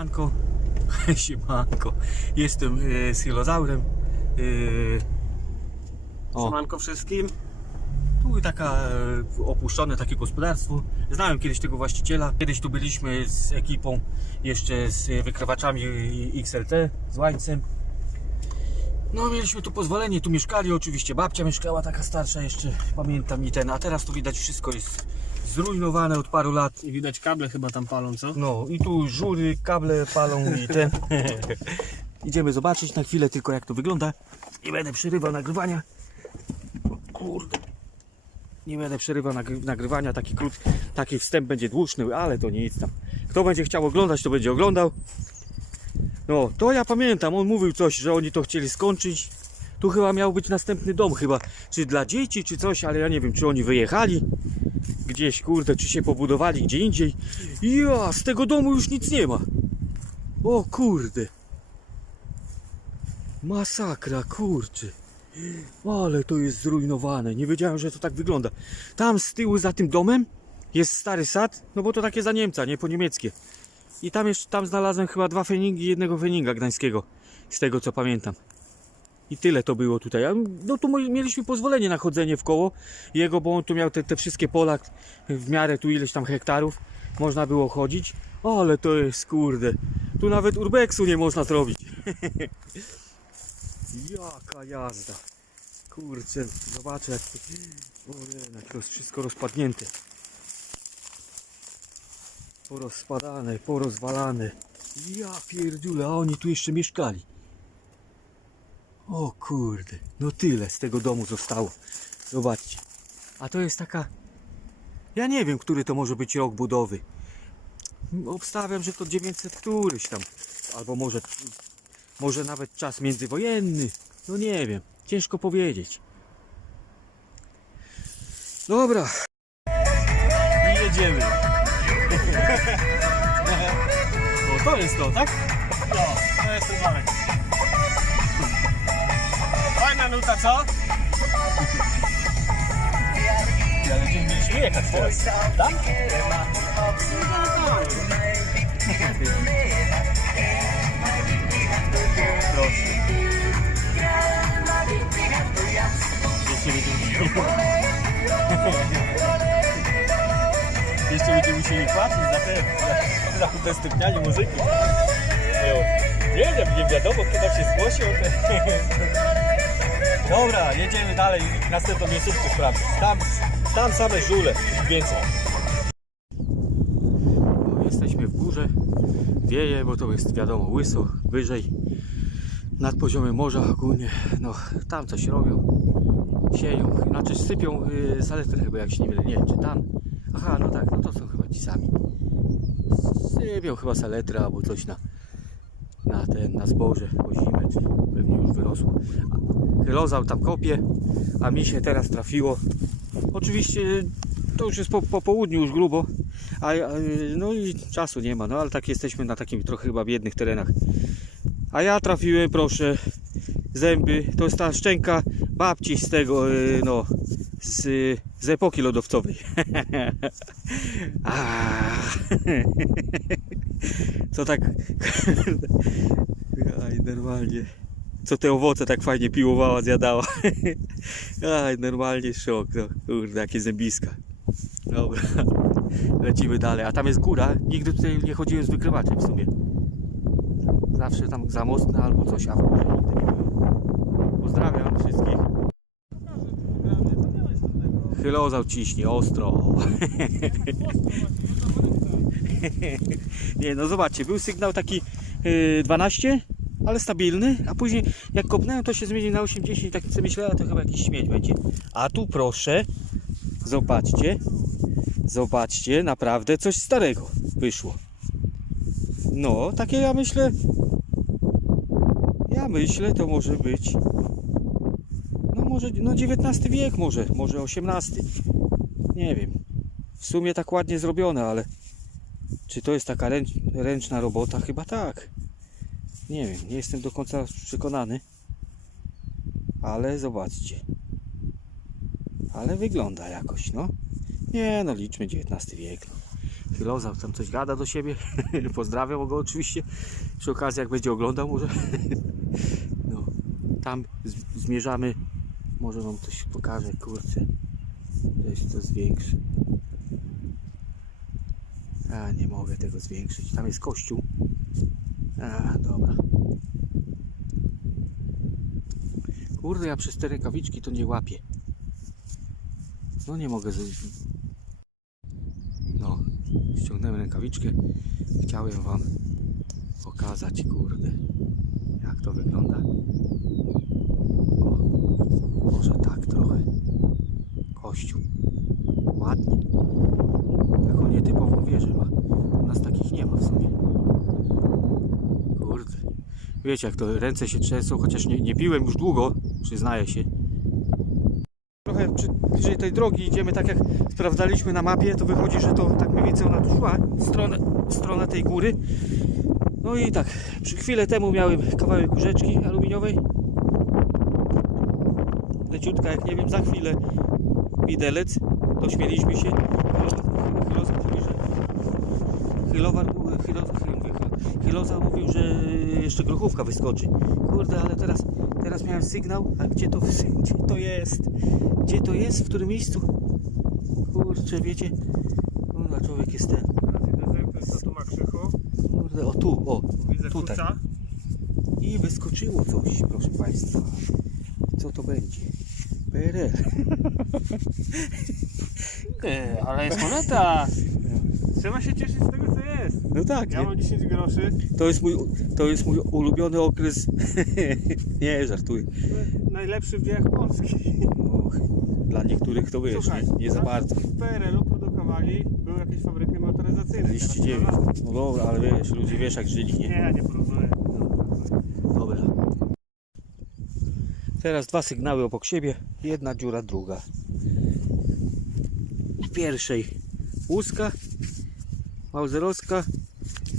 Siemanko, siemanko, jestem e, z Hilozaurem. E. Siemanko wszystkim. Tu taka e, opuszczone takie gospodarstwo. Znałem kiedyś tego właściciela. Kiedyś tu byliśmy z ekipą, jeszcze z wykrywaczami XLT, z łańcem. No mieliśmy tu pozwolenie, tu mieszkali oczywiście, babcia mieszkała taka starsza jeszcze, pamiętam i ten, a teraz tu widać wszystko jest zrujnowane od paru lat. I widać kable chyba tam palą, co? No i tu żury, kable palą i ten. Idziemy zobaczyć na chwilę tylko jak to wygląda. Nie będę przerywał nagrywania. O Kurde. Nie będę przerywał nagry- nagrywania, taki krót, taki wstęp będzie dłuższy, ale to nic tam. Kto będzie chciał oglądać, to będzie oglądał. No, to ja pamiętam, on mówił coś, że oni to chcieli skończyć. Tu chyba miał być następny dom chyba, czy dla dzieci, czy coś, ale ja nie wiem, czy oni wyjechali gdzieś, kurde, czy się pobudowali gdzie indziej. Ja, z tego domu już nic nie ma. O kurde. Masakra, kurczę. Ale to jest zrujnowane. Nie wiedziałem, że to tak wygląda. Tam z tyłu za tym domem jest stary sad, no bo to takie za Niemca, nie po niemieckie. I tam jeszcze tam znalazłem chyba dwa feningi jednego feninga gdańskiego. Z tego co pamiętam. I tyle to było tutaj. No tu mieliśmy pozwolenie na chodzenie w koło jego, bo on tu miał te, te wszystkie pola w miarę tu ileś tam hektarów. Można było chodzić. Ale to jest kurde. Tu nawet urbexu nie można zrobić. Jaka jazda. Kurczę, zobaczę jak to... O, to jest wszystko rozpadnięte. Porozpadane, porozwalane. Ja pierdziule, a oni tu jeszcze mieszkali. O kurde, no tyle z tego domu zostało. Zobaczcie. A to jest taka... Ja nie wiem, który to może być rok budowy. Obstawiam, że to 900 któryś tam. Albo może... Może nawet czas międzywojenny. No nie wiem. Ciężko powiedzieć. Dobra. I jedziemy. O, to jest to, tak? No, to jest ten zamek. Fajna nuta, co? Ale gdzie mieliśmy jechać teraz? Tak? Proszę. Jeszcze będziemy. Jeszcze będziemy musieli płacić za te... za, za udostępnianie muzyki. Nie wiem, nie wiadomo, kto tam się zgłosił. Dobra, jedziemy dalej i następną miejscówkę sprawdzić. Tam, tam same żule, więcej. No, jesteśmy w górze. Wieje, bo to jest wiadomo łyso, wyżej. Nad poziomem morza ogólnie. No, tam coś robią. Sieją, znaczy sypią yy, chyba, jak się nie mylę. Nie, czy tam. Aha, no tak, no to są chyba ci sami. Sypią chyba saletrę albo coś na, na ten, na zboże po zimę, czy pewnie już wyrosło. Chylozał tam kopie, a mi się teraz trafiło. Oczywiście to już jest po, po południu już grubo, a, a, no i czasu nie ma, no ale tak jesteśmy na takim trochę chyba biednych terenach. A ja trafiłem, proszę, zęby, to jest ta szczęka babci z tego, y, no, z, z epoki lodowcowej. Co tak, normalnie co te owoce tak fajnie piłowała, zjadała. Aj, normalnie szok, no, kurde, jakie zębiska. Dobra, lecimy dalej. A tam jest góra, nigdy tutaj nie chodziłem z wykrywaczem w sumie. Zawsze tam za mocne albo coś, a w górze nigdy nie byłem. Pozdrawiam wszystkich. Chylozał ciśnie, ostro. nie, no zobaczcie, był sygnał taki yy, 12, ale stabilny, a później jak kopnąłem to się zmienił na 80 i tak sobie myślałem, to chyba jakiś śmieć będzie. A tu proszę, zobaczcie, zobaczcie, naprawdę coś starego wyszło. No, takie ja myślę, ja myślę to może być, no może, no XIX wiek może, może XVIII, nie wiem. W sumie tak ładnie zrobione, ale czy to jest taka ręcz, ręczna robota? Chyba tak. Nie wiem, nie jestem do końca przekonany. Ale zobaczcie. Ale wygląda jakoś, no. Nie no, liczmy XIX wiek. No. Filozof tam coś gada do siebie. Pozdrawiam go oczywiście. Przy okazji jak będzie oglądał może. No, tam zmierzamy. Może wam coś pokażę, kurczę. Gdzieś to zwiększy. A, nie mogę tego zwiększyć. Tam jest kościół. Dobra. Kurde, ja przez te rękawiczki to nie łapię. No nie mogę. z- No, ściągnąłem rękawiczkę. Chciałem wam pokazać, kurde, jak to wygląda. Może tak trochę. Kościół. Ładny. Taką nietypową wieżę ma. U nas takich nie ma w sumie. Kurde. Wiecie jak to ręce się trzęsą, chociaż nie, nie piłem już długo, przyznaję się. Trochę przy, bliżej tej drogi idziemy, tak jak sprawdzaliśmy na mapie, to wychodzi, że to tak mniej więcej ona tu szła, w stronę, w stronę tej góry. No i tak, przy chwilę temu miałem kawałek łóżeczki aluminiowej. Leciutka, jak nie wiem, za chwilę widelec, dośmieliśmy się. Mówi, że Chylowar, Chyloza mówił, że jeszcze grochówka wyskoczy. Kurde, ale teraz, teraz miałem sygnał, a gdzie to, gdzie to jest? Gdzie to jest? W którym miejscu? Kurczę, wiecie? No, człowiek jest ten. Kurde, o tu, o. Tutaj. I wyskoczyło coś, proszę Państwa. Co to będzie? PRL. Ale jest moneta. Trzeba się cieszyć z tego. No tak, Ja nie? mam 10 groszy. To jest mój, to jest mój ulubiony okres. nie, żartuję. Najlepszy w dziejach Polski. Och, dla niektórych to wiesz, Słuchaj, nie, nie za bardzo. W PRL-u produkowali, były jakieś fabryki motoryzacyjne. Teraz 49. to na- No dobra, ale wiesz, ludzie wiesz jak żyli, Nie, nie? ja nie porównuję. Dobra. Teraz dwa sygnały obok siebie. Jedna dziura, druga. W pierwszej łuska, małzerowska,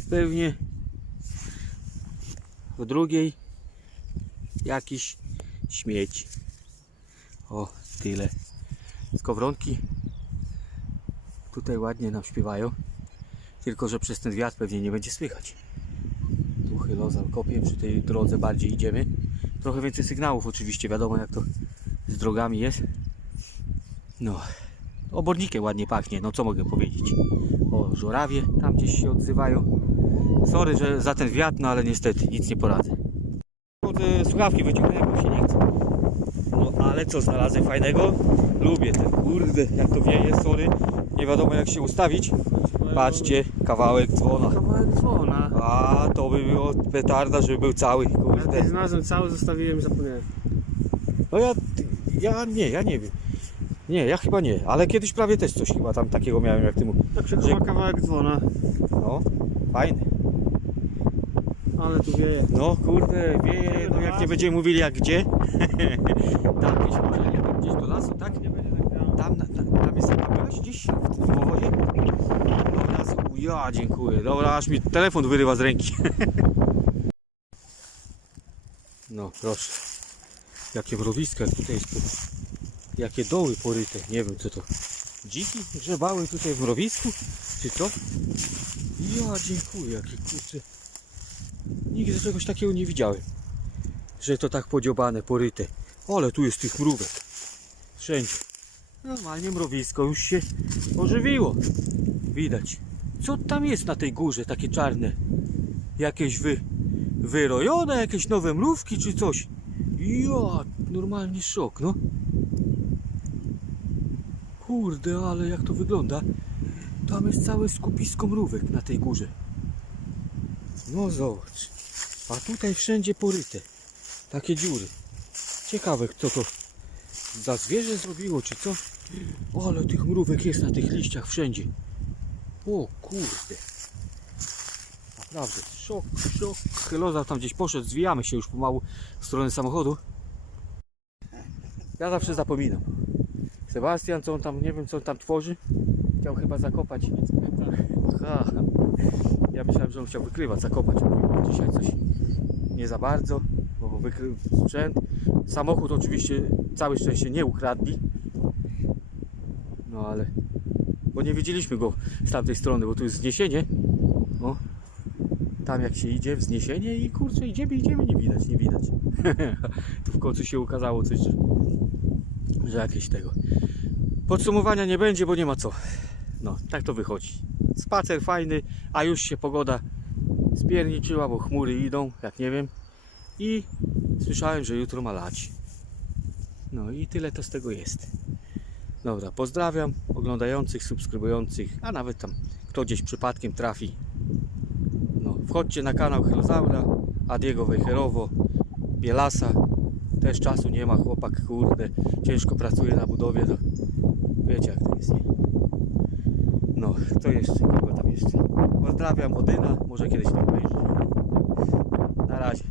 pewnie. W drugiej jakiś śmieć. O, tyle. Skowronki tutaj ładnie nam śpiewają. Tylko, że przez ten wiatr pewnie nie będzie słychać. Tu chyloza kopie, przy tej drodze bardziej idziemy. Trochę więcej sygnałów oczywiście, wiadomo jak to z drogami jest. No, obornikiem ładnie pachnie, no co mogę powiedzieć. O, żurawie tam gdzieś się odzywają. Sorry, że za ten wiatr, no ale niestety nic nie poradzę. Słuchawki wyciągnąłem, bo się nie chce. No ale co znalazłem fajnego? Lubię te, kurde, jak to wieje, sorry. Nie wiadomo jak się ustawić. Patrzcie, kawałek dzwona. Kawałek dzwona. A to by było petarda, żeby był cały, Ja kurde. tutaj znalazłem cały, zostawiłem i zapomniałem. No ja, ja nie, ja nie wiem. Nie, ja chyba nie, ale kiedyś prawie też coś chyba tam takiego miałem jak ty mu. Tak się Że- kawałek dzwona, No, fajny. ale tu wieje. No kurde, wieje, no jak nie będziemy mówili jak gdzie. tam gdzieś może, nie wiem, gdzieś do lasu, tak? Nie będzie tak miało. Tam, na, tam jest, tam byłeś gdzieś w, w powodzie? Do lasu, ja dziękuję. Dobra, aż mi telefon wyrywa z ręki. no proszę. Jakie mrowiska tutaj jest. Jakie doły poryte. Nie wiem co to. Dziki grzebały tutaj w mrowisku? Czy co? Ja dziękuję, jakie kurczę. Nigdy czegoś takiego nie widziałem. Że to tak podziobane, poryte. Ale tu jest tych mrówek. Wszędzie. Normalnie mrowisko już się ożywiło. Widać. Co tam jest na tej górze takie czarne? Jakieś wy, wyrojone, jakieś nowe mrówki czy coś? Ja, normalnie szok, no. Kurde, ale jak to wygląda? Tam jest całe skupisko mrówek na tej górze. No zobacz. A tutaj wszędzie poryte. Takie dziury. Ciekawe co to za zwierzę zrobiło, czy co? O, ale tych mrówek jest na tych liściach wszędzie. O kurde. Naprawdę, szok, szok. Chyloza tam gdzieś poszedł, zwijamy się już pomału w stronę samochodu. Ja zawsze zapominam. Sebastian, co on tam, nie wiem co on tam tworzy. Chciał chyba zakopać. Ha. Ja myślałem, że on chciał wykrywać, zakopać. Dzisiaj coś nie za bardzo, bo wykrył sprzęt. Samochód oczywiście całe szczęście nie ukradli. No ale bo nie widzieliśmy go z tamtej strony, bo tu jest wzniesienie. O, tam jak się idzie, wzniesienie i kurczę, idziemy, idziemy, nie widać, nie widać. tu w końcu się ukazało coś, że, że jakieś tego. Podsumowania nie będzie, bo nie ma co. No, tak to wychodzi. Spacer fajny, a już się pogoda spierniczyła, bo chmury idą, jak nie wiem. I słyszałem, że jutro ma lać. No i tyle to z tego jest. Dobra, pozdrawiam oglądających, subskrybujących, a nawet tam kto gdzieś przypadkiem trafi. No, wchodźcie na kanał Helozaura, Adiego Wejherowo, Bielasa. Też czasu nie ma chłopak, kurde. Ciężko pracuje na budowie. To... Wiecie jak to jest. No, to jeszcze, kogo tam jeszcze. Pozdrawiam Odyna, może kiedyś to obejrzysz. Na razie.